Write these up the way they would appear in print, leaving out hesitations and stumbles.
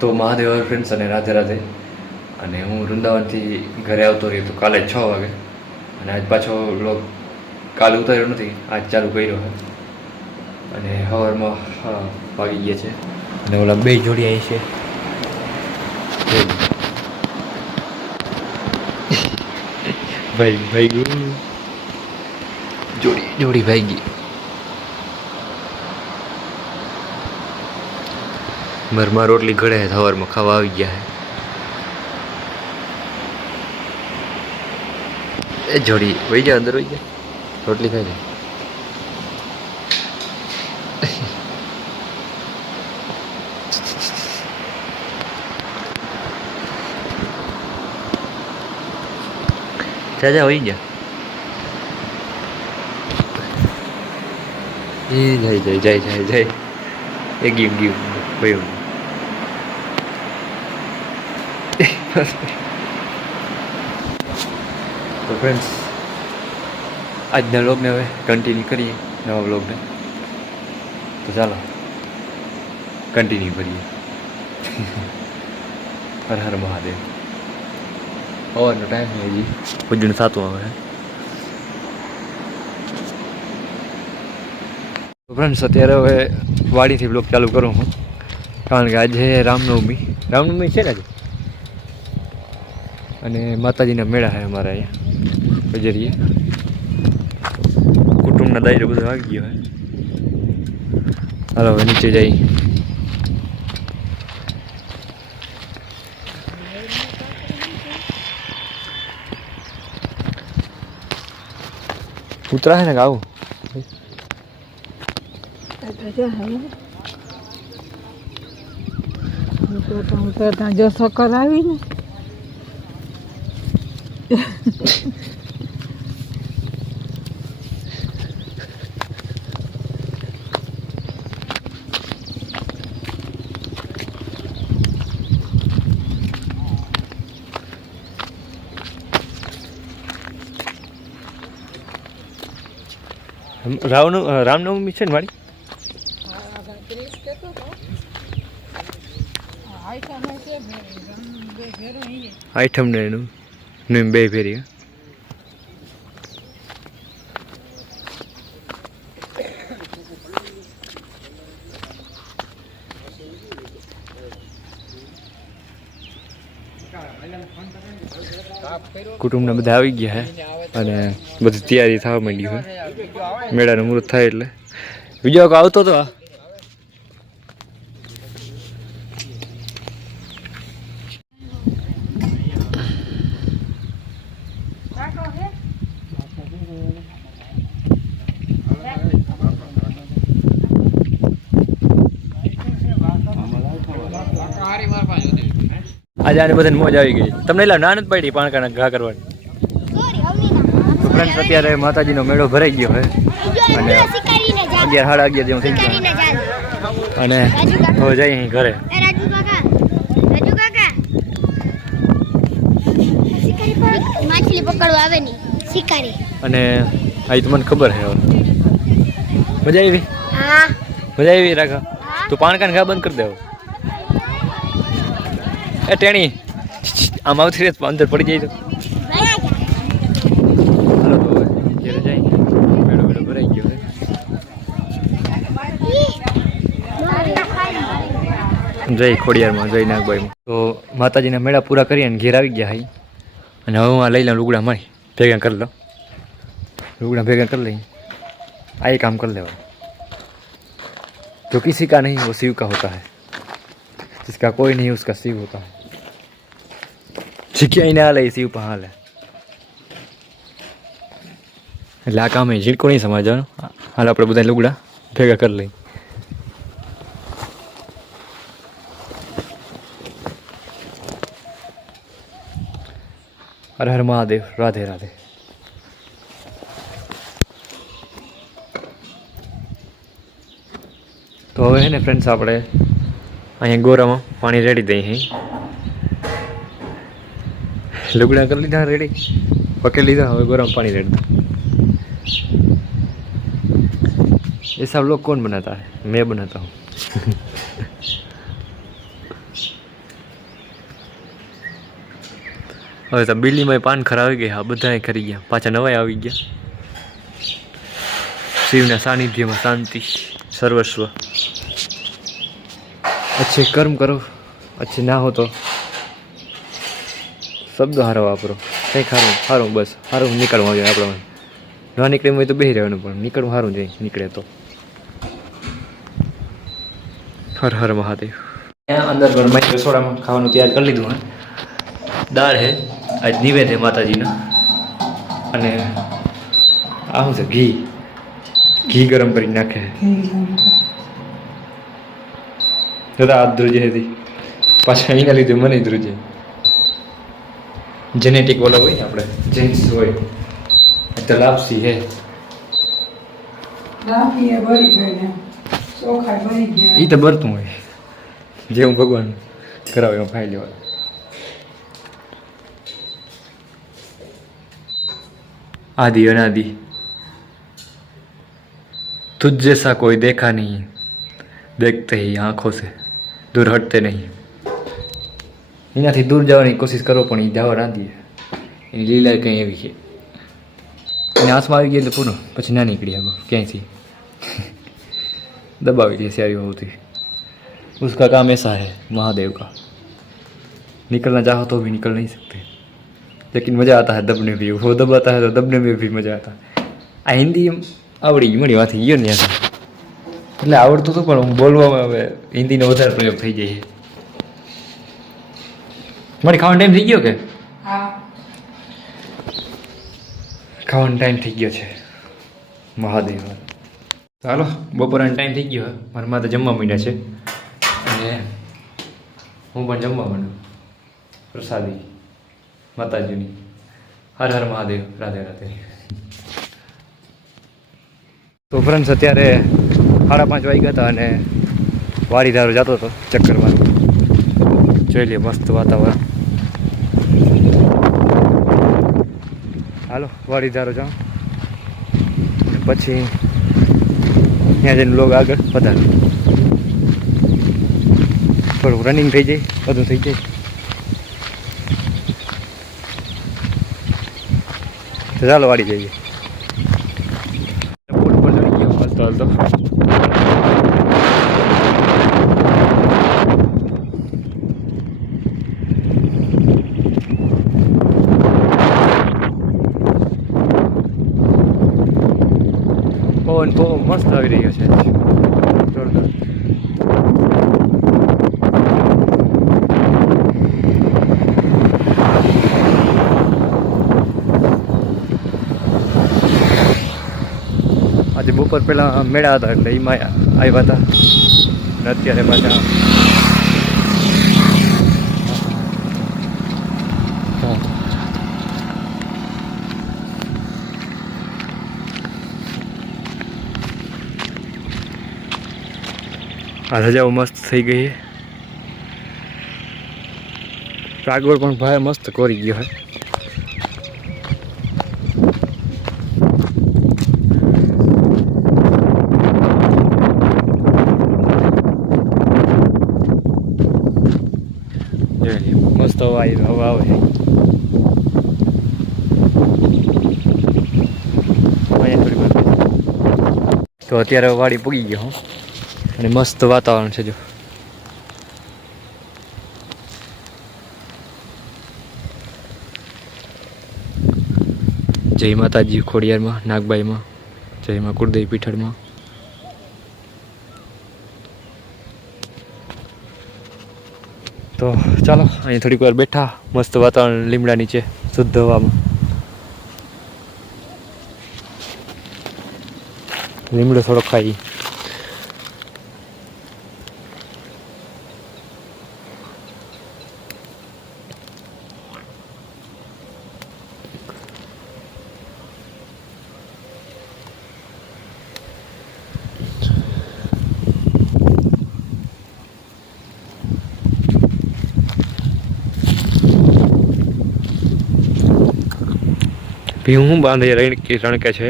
તો મહાદેવ ફ્રેન્ડ્સ અને રાધે રાધે. અને હું વૃંદાવનથી ઘરે આવતો રહ્યો તો કાલે 6 વાગે, અને આજ પાછો વ્લોગ કાલે ઉતાર્યો નથી, આજ ચાલુ કર્યો છે. અને સવારમાં વાગી ગયા છે, અને ઓલા બે જોડી આવી છે. ભાઈ ભાઈ ગયું જોડી ભાઈ ગઈ. મરમાં રોટલી ઘડે સવારમાં ખાવા આવી ગયા છે. એ જોડી વહી જાય, અંદર વહી જાય, રોટલી ખાઈ જાય. જા વહી ગયા. એ જાય એ ગયું ભાઈ. તો ફ્રેન્ડ્સ, આજના વ્લોગને હવે કન્ટિન્યુ કરીએ, નવા વ્લોગને. તો ચાલો કન્ટિન્યુ કરીએ. હર હર મહાદેવ. સવારનો ટાઈમ છે, હજી પૂજન થતું આવે. ફ્રેન્ડ્સ, અત્યારે હવે વાડીથી બ્લોગ ચાલુ કરું હું, કારણ કે આજે રામનવમી છે ને આજે, અને માતાજીના મેળા છે અમારા અહીંયા બજરીએ. કુટુંબના દાયરો બધો આવી ગયો હોય. હાલો હવે નીચે જઈ. કૂતરા છે ને આવું જો સકર આવી ને રામનવમી છે ને મારી. આઈટમ ને એનું બે ફેરી. કુટુંબના બધા આવી ગયા છે, અને બધી તૈયારી થવા માંડી હોય. મેળાનું મુહૂર્ત થાય એટલે બીજો આવતો હતો. આજે આને બધાને મોજ આવી ગઈ. તમને એટલે ના નથી પડી પાણકાના ઘા કરવાની. તો ફ્રેન્ડ્સ, અત્યારે માતાજીનો મેળો ભરાઈ ગયો છે, અને 11 સાડા 11 જેવું થઈ ગયું. અને હવે જઈ અહીં ઘરે. માછલી પકડવા આવે ને શિકારી. અને આ તો મને ખબર છે. મજા આવી? હા મજા આવી. રાખા તું પાણકાને ઘા બંધ કરી દેવો. એ ટેણી આમ આવતી રહે, અંદર પડી જાય તો. હાલો તો ઘરે જાય. મેળો ભરાઈ ગયો છે. જય ખોડિયારમાં, જય નાગબાઈમાં. તો માતાજીના મેળા પૂરા કરી અને ઘેર આવી ગયા. અને હવે હું આ લઈ લઉં લુગડા મારી ભેગા કરી લઉં. લુગડા ભેગા કરી લઈ, આ काम कर लेवा. जो किसी का नहीं वो शिव का होता है, जिसका कोई नहीं उसका शिव होता है. જગ્યાએ ના લે શિવ પર હાલે. એટલે આ કામ એ ઝીણકો નહીં સમજવાનું. હાલ આપણે બધા લુગડા ભેગા કરી લઈ. હર હર મહાદેવ. રાધે રાધે. તો હવે હે ને ફ્રેન્ડ્સ, આપણે અહીંયા ગોરામાં પાણી રેડી દઈએ. લુગડા कर लीधा रेडी, पकड़ लीधा, હવે ગરમ पानी रेड दो. ये सब लोग कौन बनाता है? मैं बनाता हूँ. હવે તો બિલ્લીમાં પાન ખરા આવી ગયા, બધાએ ખરી ગયા, પાછા નવાય આવી ગયા. શિવના સાનિધ્યમાં શાંતિ સર્વસ્વ. अच्छे कर्म करो, अच्छे ना हो तो શબ્દ હારો વાપરો, કંઈક સારું સારું બસ સારું નીકળવું જોઈએ આપણે. ન નીકળે હોય તો બેસી રહેવાનું, પણ નીકળવું સારું જોઈએ, નીકળે તો. હર હર મહાદેવ. ત્યાં અંદર ઘરમાં રસોડામાં ખાવાનું તૈયાર કરી લીધું. હે દાળ હે, આજ નિવેદ હે માતાજીના. અને આ શું છે? ઘી ગરમ કરી નાખે. દાદા હાથ ધ્રુજે હતી પાછા, એના લીધે મને ધ્રુજે. જેનેટિક ઓલો હોય ને, આપણે જેન્ટ્સ હોય તો લાપસી હે. એ તો બરતું હોય, જેવું ભગવાન કરાવે એવું ખાઈ લેવા. आदि अनादि तुझ जैसा कोई देखा नहीं, देखते ही आँखों से दूर हटते नहीं. એનાથી દૂર જવાની કોશિશ કરો પણ એ જવા ના દે. એની લીલા કંઈ એવી છે, એને આંસમાં આવી ગઈ એટલે પૂરો પછી ના નીકળી આગળ ક્યાંયથી. દબાવી દે સારી હોતી. उसका काम ऐसा है महादेव का, निकलना चाहो तो भी निकल नहीं सकते, लेकिन मज़ा आता है दबने भी. वो दबाता है तो दबने में भी मज़ा आता है. આ હિન્દી આવડી ગઈ, મારી વાત ગયો ને એટલે આવડતું હતું, પણ હું બોલવામાં હવે હિન્દીનો વધારે પ્રયોગ થઈ જાય. મારી ખાવાનો ટાઈમ થઈ ગયો કે? ખાવાનો ટાઈમ થઈ ગયો છે મહાદેવ. ચાલો બપોરનો ટાઈમ થઈ ગયો. મારા માતા જમવા માંડ્યા છે અને હું પણ જમવા માંડું. પ્રસાદી માતાજીની. હર હર મહાદેવ. રાધે રાધે. તો ફ્રેન્ડ્સ અત્યારે 5:30 વાગ્યા હતા અને વાડીધારો જતો હતો ચક્કર મારવા. જોઈ લે મસ્ત વાતાવરણ. હાલો વાડીધારો જાઉં પછી ત્યાં જઈને લોગ આગળ વધારે થોડું રનિંગ થઈ જાય, બધું થઈ જાય. તો ચાલો વાડી જઈએ. મસ્ત હાલ તો પવન મસ્ત આવી રહ્યો છે જોરદાર. આજે બપોર પહેલાં મેળા હતા એટલે એમાં આવ્યા હતા અને અત્યારે પાછા આ રજાઓ મસ્ત થઈ ગઈ છે. કાગળ પણ ભાઈ મસ્ત કોરી ગયો હોય. મસ્ત હવા આવે. અહીંયા થોડી વાર તો અત્યારે વાડી પૂગી ગયો હું અને મસ્ત વાતાવરણ છે. જો જય માતાજી ખોડિયારમાં, નાગબાઈમાં, જય મા કુળદેવી પીઠળમાં. તો ચાલો અહીં થોડીક વાર બેઠા, મસ્ત વાતાવરણ, લીમડા નીચે શુદ્ધ હવામાં. લીમડો થોડો ખાઈ. ભીહું બાંધી રણકે છે.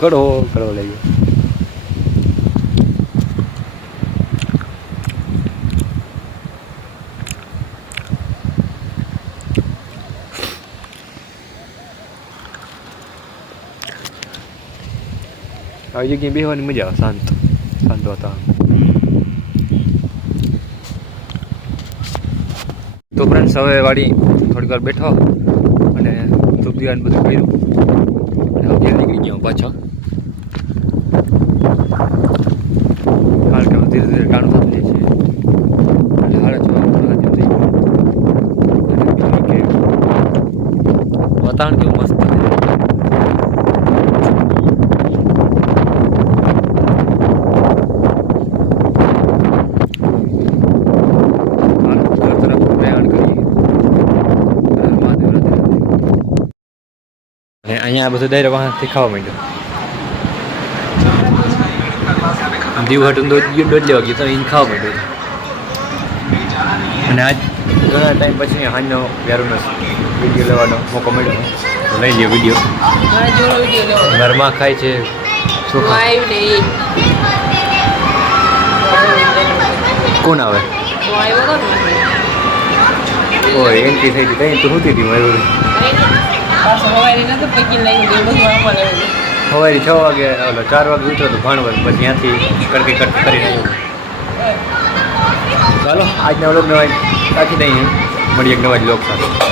કડો લઈ ગયો. આવી જગ્યાએ બેસવાની મજા આવે, શાંત શાંત વાતાવરણ. તો ફ્રેન્ડ્સ હવે વાડી થોડીક વાર બેઠો અને ધૂપ દીવાને બધું કર્યું અને હવે ઘેર નીકળી ગયો પાછો, કારણ કે ધીરે ધીરે ટાણું થતું જાય છે અને 6:30 જેમ થઈ ગયું. અને બીજું કે વાતાવરણ કેવું મસ્ત છે. અને અહીંયા બધું ડાયરેક્ટ વાહનથી ખાવા માંડ્યો. દીવ હાટું દોઢ લેવા ગયો તો એને ખાવા માંડ્યો. અને આજ ઘણા ટાઈમ પછી હાજનો વ્યારુનો વિડીયો લેવાનો મોકો મળ્યો, તો લઈ લ્યો વિડીયો. ઘરમાં ખાય છે ચોખા. કોણ આવે? ઓય એન્ટ્રી થઈ ગઈ, કઈ તો હોતી હતી મારી સવારે 6 વાગે 4 વાગે ઉઠ્યો તો ભાણવર, પછી ત્યાંથી કડકી કરીને આવ્યો. ચાલો આજના વ્લોગને રાખી દઈએ, મળીએ એક નવા જ વ્લોગ સાથે.